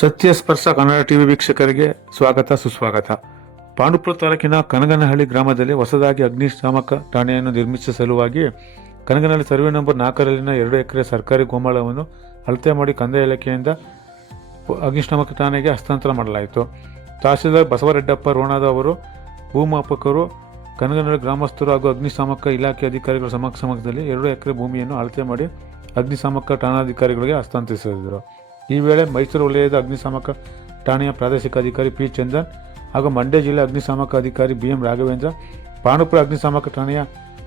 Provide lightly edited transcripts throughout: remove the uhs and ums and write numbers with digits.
ಸತ್ಯಸ್ಪರ್ಶ Kannada TV ವೀಕ್ಷಕರಿಗೆ ಸ್ವಾಗತ ಸುಸ್ವಾಗತ. ಪಾಂಡುಪುರ ತಾಲೂಕಿನ ಕನಗನಹಳ್ಳಿ ಗ್ರಾಮದಲ್ಲಿ ಹೊಸದಾಗಿ ಅಗ್ನಿಶಾಮಕ ಠಾಣೆಯನ್ನು ನಿರ್ಮಿಸುವ ಸಲುವಾಗಿ ಕನಗನಹಳ್ಳಿ ಸರ್ವೆ ನಂಬರ್ 4ರಲ್ಲಿನ 2 ಎಕರೆ ಸರ್ಕಾರಿ ಗೋಮಾಳವನ್ನು ಅಳತೆ ಮಾಡಿ ಕಂದಾಯ ಇಲಾಖೆಯಿಂದ ಅಗ್ನಿಶಾಮಕ ಠಾಣೆಗೆ ಹಸ್ತಾಂತರ ಮಾಡಲಾಯಿತು. ತಹಸೀಲ್ದಾರ್ ಬಸವರೆಡ್ಡಪ್ಪ ರೋಣದ ಅವರು, ಭೂಮಾಪಕರು, ಕನಗನಹಳ್ಳಿ ಗ್ರಾಮಸ್ಥರು ಹಾಗೂ ಅಗ್ನಿಶಾಮಕ ಇಲಾಖೆ ಅಧಿಕಾರಿಗಳ ಸಮಕ್ಷಮದಲ್ಲಿ 2 ಎಕರೆ ಭೂಮಿಯನ್ನು ಅಳತೆ ಮಾಡಿ ಅಗ್ನಿಶಾಮಕ ಠಾಣಾಧಿಕಾರಿಗಳಿಗೆ ಹಸ್ತಾಂತರಿಸಿದರು. ಈ ವೇಳೆ ಮೈಸೂರು ವಲಯದ ಅಗ್ನಿಶಾಮಕ ಠಾಣೆಯ ಪ್ರಾದೇಶಿಕ ಅಧಿಕಾರಿ ಪಿ ಚಂದನ್ ಹಾಗೂ ಮಂಡ್ಯ ಜಿಲ್ಲೆ ಅಗ್ನಿಶಾಮಕ ಅಧಿಕಾರಿ ಬಿ ಎಂ ರಾಘವೇಂದ್ರ, ಪಾಂಡುಪುರ ಅಗ್ನಿಶಾಮಕ ಠಾಣೆಯ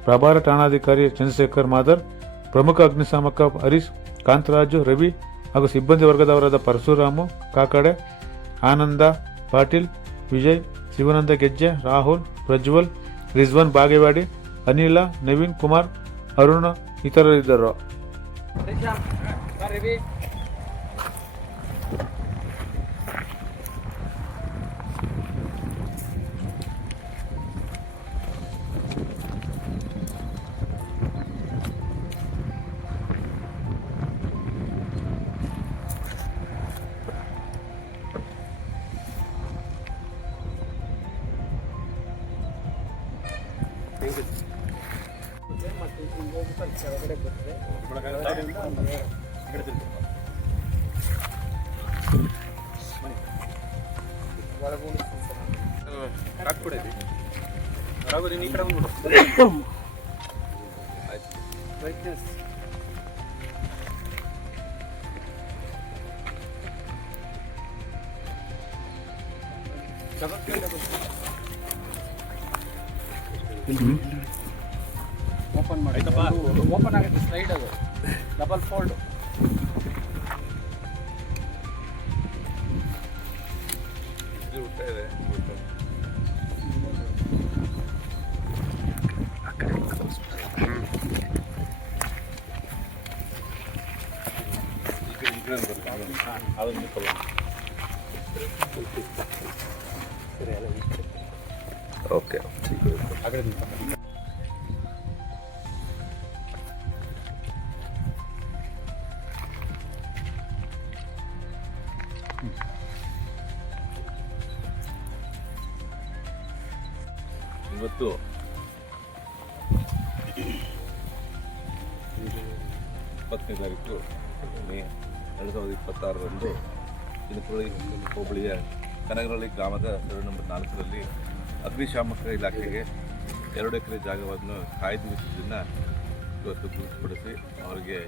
ಪ್ರಭಾರ ಠಾಣಾಧಿಕಾರಿ ಚಂದ್ರಶೇಖರ್ ಮಾದರ್, ಪ್ರಮುಖ ಅಗ್ನಿಶಾಮಕ ಹರೀಶ್, ಕಾಂತರಾಜು, ರವಿ ಹಾಗೂ ಸಿಬ್ಬಂದಿ ವರ್ಗದವರಾದ ಪರಶುರಾಮು ಕಾಕಡೆ, ಆನಂದ ಪಾಟೀಲ್, ವಿಜಯ್, ಶಿವಾನಂದ ಗೆಜ್ಜೆ, ರಾಹುಲ್, ಪ್ರಜ್ವಲ್, ರಿಜ್ವಾನ್ ಬಾಗೇವಾಡಿ, ಅನಿಲ, ನವೀನ್ ಕುಮಾರ್, ಅರುಣ್ ಇತರರಿದ್ದರು. ಓಪನ್ ಮಾಡಿ, ಓಪನ್ ಆಗುತ್ತೆ ಸ್ಲೈಡ್, ಅದು ಡಬಲ್ ಫೋಲ್ಡ್. ಓಕೆ, ಇವತ್ತು 20ನೇ ತಾರೀಕು ಮೇ 2026ರಂದು ಚಿನಕುರಳಿ ಹೋಬಳಿಯ ಕನಗನಹಳ್ಳಿ ಗ್ರಾಮದ ಸರ್ವೆ ನಂಬರ್ 4ರಲ್ಲಿ ಅಗ್ನಿಶಾಮಕ ಇಲಾಖೆಗೆ 2 ಎಕರೆ ಜಾಗವನ್ನು ಕಾಯ್ದಿರಿಸಿದ್ದನ್ನು ಇವತ್ತು ಗುರುತುಪಡಿಸಿ ಅವರಿಗೆ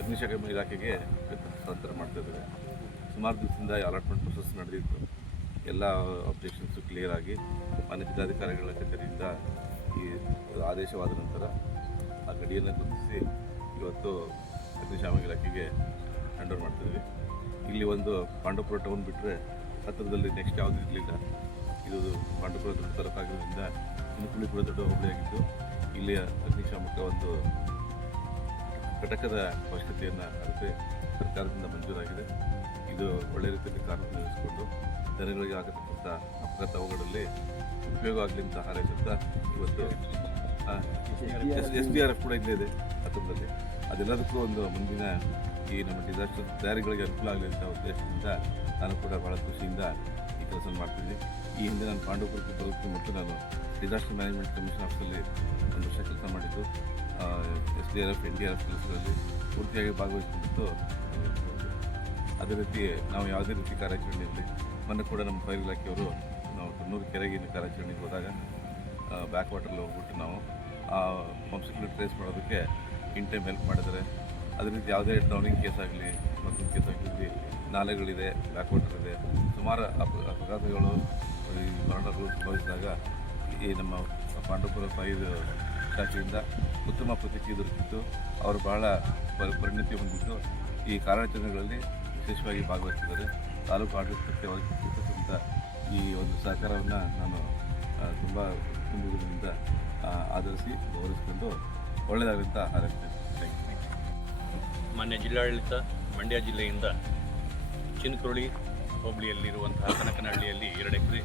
ಅಗ್ನಿಶಾಮಕ ಇಲಾಖೆಗೆ ಹಸ್ತಾಂತರ ಮಾಡ್ತಾಯಿದ್ದಾರೆ. ಸುಮಾರು ದಿವಸದಿಂದ ಅಲಾಟ್ಮೆಂಟ್ ಪ್ರೊಸೆಸ್ ನಡೆದಿತ್ತು. ಎಲ್ಲ ಅಬ್ಜೆಕ್ಷನ್ಸು ಕ್ಲಿಯರ್ ಆಗಿ ಮಾನ್ಯ ಜಿಲ್ಲಾಧಿಕಾರಿಗಳ ಕಚೇರಿಯಿಂದ ಈ ಆದೇಶವಾದ ನಂತರ ಆ ಗಡಿಯನ್ನು ಗುರುತಿಸಿ ಇವತ್ತು ಅಗ್ನಿಶಾಮಕ ಇಲಾಖೆಗೆ ಹ್ಯಾಂಡ್ ಓವರ್ ಮಾಡ್ತಿದ್ವಿ. ಇಲ್ಲಿ ಒಂದು ಪಾಂಡುಪುರ ಟೌನ್ ಬಿಟ್ಟರೆ ಹತ್ತಿರದಲ್ಲಿ ನೆಕ್ಸ್ಟ್ ಯಾವುದೂ ಇರಲಿಲ್ಲ. ಇದು ಪಾಂಡುಪುರ ದೊಡ್ಡ ತಾಲೂಕಾಗಿರೋದ್ರಿಂದ ಚಿನಕುರಳಿ ಕೂಡ ದೊಡ್ಡ ಹೋಬಳಿಯಾಗಿದ್ದು ಇಲ್ಲಿಯ ಅಗ್ನಿಶಾಮಕ ಒಂದು ಘಟಕದ ಅವಶ್ಯಕತೆಯನ್ನು ಅರಿತು ಸರ್ಕಾರದಿಂದ ಮಂಜೂರಾಗಿದೆ. ಇದು ಒಳ್ಳೆ ರೀತಿಯಲ್ಲಿ ಕಾರ್ಯನಿರ್ವಹಿಸಿಕೊಂಡು ಜನಗಳಿಗೆ ಆಗತಕ್ಕಂಥ ಅಪಘಾತ ಅವುಗಳಲ್ಲಿ ಉಪಯೋಗ ಆಗಲಿ ಅಂತ ಹಾರೈಸುತ್ತ ಇವತ್ತು SDRF ಕೂಡ ಇಲ್ಲೇ ಇದೆ ಹತ್ತಿರದಲ್ಲಿ. ಅದೆಲ್ಲದಕ್ಕೂ ಒಂದು ಮುಂದಿನ ಈ ನಮ್ಮ ಡಿಸಾಸ್ಟರ್ ತಯಾರಿಗಳಿಗೆ ಅನುಕೂಲ ಆಗಲಿ ಅಂತ ಉದ್ದೇಶದಿಂದ ನಾನು ಕೂಡ ಭಾಳ ಖುಷಿಯಿಂದ ಈ ಕೆಲಸ ಮಾಡ್ತೀನಿ. ಈ ಹಿಂದೆ ನಾನು ಪಾಂಡುಪುರಕ್ಕೆ ಬರೋದಕ್ಕೆ ಮತ್ತು ನಾನು ಡಿಸಾಸ್ಟರ್ ಮ್ಯಾನೇಜ್ಮೆಂಟ್ ಕಮಿಷನ್ ಆಫೀಸಲ್ಲಿ 1 ವರ್ಷ ಕೆಲಸ ಮಾಡಿದ್ದು. SDRF NDRF ಕೆಲಸಗಳಲ್ಲಿ ಪೂರ್ತಿಯಾಗಿ ಭಾಗವಹಿಸಿದ್ದು. ಅದೇ ರೀತಿ ನಾವು ಯಾವುದೇ ರೀತಿ ಕಾರ್ಯಾಚರಣೆಯಲ್ಲಿ ಮೊನ್ನೆ ಕೂಡ ನಮ್ಮ ಫೈರ್ ಇಲಾಖೆಯವರು ನಾವು ತುನ್ನೂರು ಕೆರೆಗೆ ಕಾರ್ಯಾಚರಣೆಗೆ ಹೋದಾಗ ಬ್ಯಾಕ್ ವಾಟರ್ಲ್ಲಿ ಹೋಗ್ಬಿಟ್ಟು ನಾವು ಆ ಪಂಪ್ಸ್ಗಳನ್ನ ಟ್ರೇಸ್ ಮಾಡೋದಕ್ಕೆ ಇನ್ ಟೈಮ್ ಹೆಲ್ಪ್ ಮಾಡಿದ್ದಾರೆ. ಅದೇ ರೀತಿ ಯಾವುದೇ ಡ್ರೌನಿಂಗ್ ಕೇಸ್ ಆಗಲಿ ಮತ್ತೊಂದು ಕೇಸ್ ಆಗಲಿ, ನಾಲೆಗಳಿದೆ, ಬ್ಯಾಕ್ ವಾಟರ್ ಇದೆ, ಸುಮಾರು ಅಪಘಾತಗಳು ಈ ಮರಣಗಳು ಸಂಭವಿಸಿದಾಗ ಈ ನಮ್ಮ ಪಾಂಡುಪುರ ಫೈರ್ ಶಾಖೆಯಿಂದ ಉತ್ತಮ ಪ್ರತಿಕ್ರಿಯೆ ದೊರಕಿತ್ತು. ಅವರು ಬಹಳ ಪರಿಣತಿ ಹೊಂದಿದ್ದು ಈ ಕಾರ್ಯಾಚರಣೆಗಳಲ್ಲಿ ವಿಶೇಷವಾಗಿ ಭಾಗವಹಿಸಿದ್ದಾರೆ. ತಾಲೂಕು ಆಡಳಿತಕ್ಕೆ ಒದಗಿಸಿರ್ತಕ್ಕಂಥ ಈ ಒಂದು ಸಹಕಾರವನ್ನು ನಾನು ತುಂಬ ಕುಟುಂಬದಿಂದ ಆಧರಿಸಿ ಗೌರವಿಸಿಕೊಂಡು ಒಳ್ಳೆಯದಾಗಂತ ಹಾರೈಸ್ತೇನೆ. Thank you. ಮಾನ್ಯ ಜಿಲ್ಲಾಡಳಿತ ಮಂಡ್ಯ ಜಿಲ್ಲೆಯಿಂದ ಚಿನಕುರಳಿ ಹೋಬಳಿಯಲ್ಲಿರುವಂತಹ ಕನಕನಹಳ್ಳಿಯಲ್ಲಿ 2 ಎಕರೆ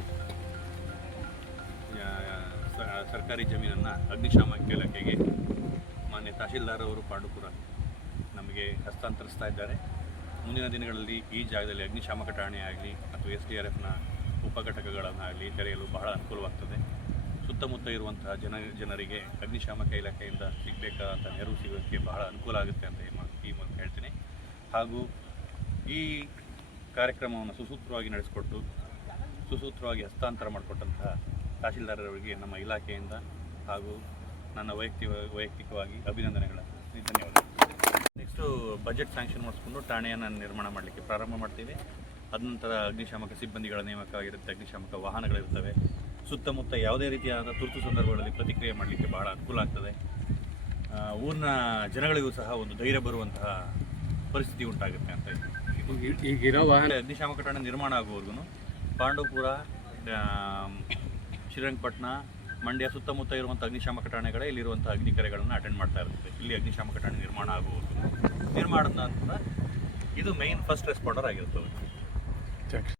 ಸರ್ಕಾರಿ ಜಮೀನನ್ನು ಅಗ್ನಿಶಾಮಕ ಇಲಾಖೆಗೆ ಮಾನ್ಯ ತಹಶೀಲ್ದಾರ್ ಅವರು ಪಾಂಡುಪುರ ನಮಗೆ ಹಸ್ತಾಂತರಿಸ್ತಾ ಇದ್ದಾರೆ. ಮುಂದಿನ ದಿನಗಳಲ್ಲಿ ಈ ಜಾಗದಲ್ಲಿ ಅಗ್ನಿಶಾಮಕ ಠಾಣೆ ಆಗಲಿ ಅಥವಾ SDRFನ ಉಪಘಟಕಗಳನ್ನಾಗಲಿ ತೆರೆಯಲು ಬಹಳ ಅನುಕೂಲವಾಗ್ತದೆ. ಸುತ್ತಮುತ್ತ ಇರುವಂತಹ ಜನರಿಗೆ ಅಗ್ನಿಶಾಮಕ ಇಲಾಖೆಯಿಂದ ಸಿಗಬೇಕಾದಂಥ ನೆರವು ಸಿಗೋಕ್ಕೆ ಬಹಳ ಅನುಕೂಲ ಆಗುತ್ತೆ ಅಂತ ಈ ಮೂಲಕ ಹೇಳ್ತೀನಿ. ಹಾಗೂ ಈ ಕಾರ್ಯಕ್ರಮವನ್ನು ಸುಸೂತ್ರವಾಗಿ ನಡೆಸಿಕೊಟ್ಟು ಸುಸೂತ್ರವಾಗಿ ಹಸ್ತಾಂತರ ಮಾಡಿಕೊಟ್ಟಂತಹ ತಹಶೀಲ್ದಾರರಿಗೆ ನಮ್ಮ ಇಲಾಖೆಯಿಂದ ಹಾಗೂ ನನ್ನ ವೈಯಕ್ತಿಕವಾಗಿ ಅಭಿನಂದನೆಗಳ ಧನ್ಯವಾದ. ನೆಕ್ಸ್ಟು ಬಜೆಟ್ ಸ್ಯಾಂಕ್ಷನ್ ಮಾಡಿಸ್ಕೊಂಡು ಠಾಣೆಯನ್ನು ನಿರ್ಮಾಣ ಮಾಡಲಿಕ್ಕೆ ಪ್ರಾರಂಭ ಮಾಡ್ತೀವಿ. ಅದ ನಂತರ ಅಗ್ನಿಶಾಮಕ ಸಿಬ್ಬಂದಿಗಳ ನೇಮಕ ಆಗಿರುತ್ತೆ, ಅಗ್ನಿಶಾಮಕ ವಾಹನಗಳಿರ್ತವೆ. ಸುತ್ತಮುತ್ತ ಯಾವುದೇ ರೀತಿಯಾದ ತುರ್ತು ಸಂದರ್ಭಗಳಲ್ಲಿ ಪ್ರತಿಕ್ರಿಯೆ ಮಾಡಲಿಕ್ಕೆ ಬಹಳ ಅನುಕೂಲ ಆಗ್ತದೆ. ಊರಿನ ಜನಗಳಿಗೂ ಸಹ ಒಂದು ಧೈರ್ಯ ಬರುವಂತಹ ಪರಿಸ್ಥಿತಿ ಉಂಟಾಗುತ್ತೆ ಅಂತ ಈಗಿರೋ ವಾಹನ ಅಗ್ನಿಶಾಮಕ ಠಾಣೆ ನಿರ್ಮಾಣ ಆಗುವವರೆಗೂ ಪಾಂಡವಪುರ, ಶ್ರೀರಂಗಪಟ್ಟಣ, ಮಂಡ್ಯ ಸುತ್ತಮುತ್ತ ಇರುವಂಥ ಅಗ್ನಿಶಾಮಕ ಠಾಣೆಗಳೇ ಇಲ್ಲಿರುವಂಥ ಅಗ್ನಿಕರೆಗಳನ್ನು ಅಟೆಂಡ್ ಮಾಡ್ತಾ ಇರುತ್ತೆ. ಇಲ್ಲಿ ಅಗ್ನಿಶಾಮಕ ಠಾಣೆ ನಿರ್ಮಾಣ ಆಗುವವರೆಗೂ ನಿರ್ಮಾಣದ ನಂತರ ಇದು ಮೈನ್ ಫಸ್ಟ್ ರೆಸ್ಪಾಂಡರ್ ಆಗಿರ್ತದೆ.